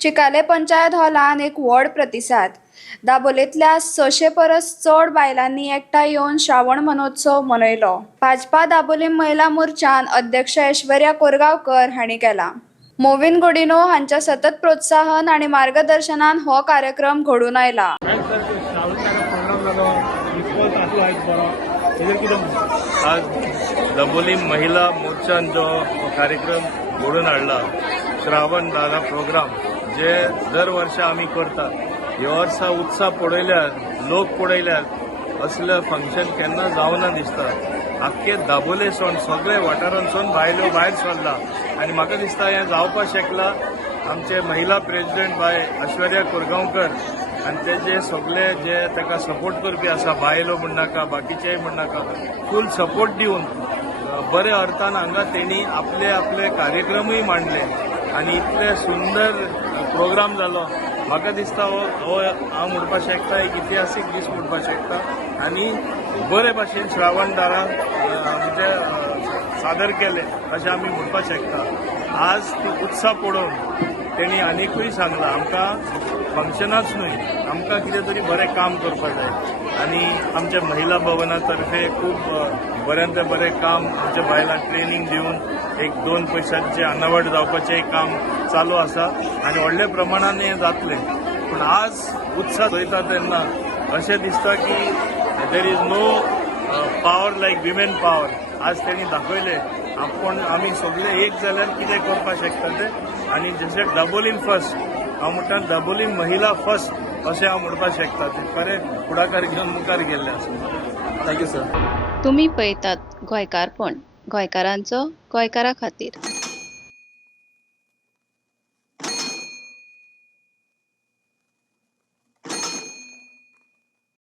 चिकाले पंचायत हॉलान एक व्हड प्रतिसाद। दाबोलेंतल्या 600 परस चड बायलांनी एकठांय येवन श्रावण मनोत्सव मनयलो। भाजपा दाबोलीम महिला मोर्चान अध्यक्ष ऐश्वर्या कोरगांवकर हांणी केला। मोविन गुडिनो हांच्या सतत प्रोत्साहन आणि मार्गदर्शनान हो कार्यक्रम घडून आयला। आज दाबोलीम महिला मोर्चान जो कार्यक्रम घडून हाडला श्रावण दादा प्रोग्राम जे दर वर्सा आमी करतात, ह्या वर्सा उत्साह पळयल्यार लोक पळयल्यार असले फंक्शन केन्ना जावना दिसता। आख्खे दाबोलेसून सगळे वाठारांसून बायलो भायर सरला आनी म्हाका दिसता हें जावपाक शकला आमचे महिला प्रेसिडेंट बाय ऐश्वर्या कोरगांवकर आनी तेजे सगळे जे ताका सपोर्ट करपी आसा, बायलो म्हणनाका बाकीचेय म्हणनाका, फूल सपोर्ट दिवन बरे अर्थान हांगा तेणी आपले आपले कार्यक्रमूय मांडले आनी इतले सुंदर प्रोग्राम जालो। म्हाका दिसता हो हांव म्हणपाक शकता एक इतिहासीक दीस म्हणपाक शकता आनी बरे भाशेन श्रावण दारा म्हणजे सादर केले अशें आमी म्हणपाक शकता। आज ती उत्साह पळोवन तेणी आनीकूय सांगला आमकां फंक्शनाच न्हय, आमकां कितें तरी बरें काम करपाक जाय आनी आमच्या महिला भवना तर्फे खूब बऱ्यांत बरें काम आमच्या बायलांक ट्रेनिंग दिवन एक 2 पयशांचे अनावड जावपाचें काम चालू आसा आनी व्हडल्या प्रमाणान हें जातलें। पूण आज उत्साह चलयता तेन्ना अशें दिसता की there is no power like women power. आज तेणी दाखयलें आमी सगळे एक जाल्यार कितें करपाक शकता तें आनी जशें दाबोलीम फर्स्ट हांव म्हणटा दाबोलीम महिला फर्स्ट अशें हांव म्हणपाक शकता। ते बरें फुडाकार घेवन मुखार गेल्ले आसा। Thank you sir. तुम्ही पळयतात गोंयकारपण, गोंयकारांचो गोंयकारा खातीर।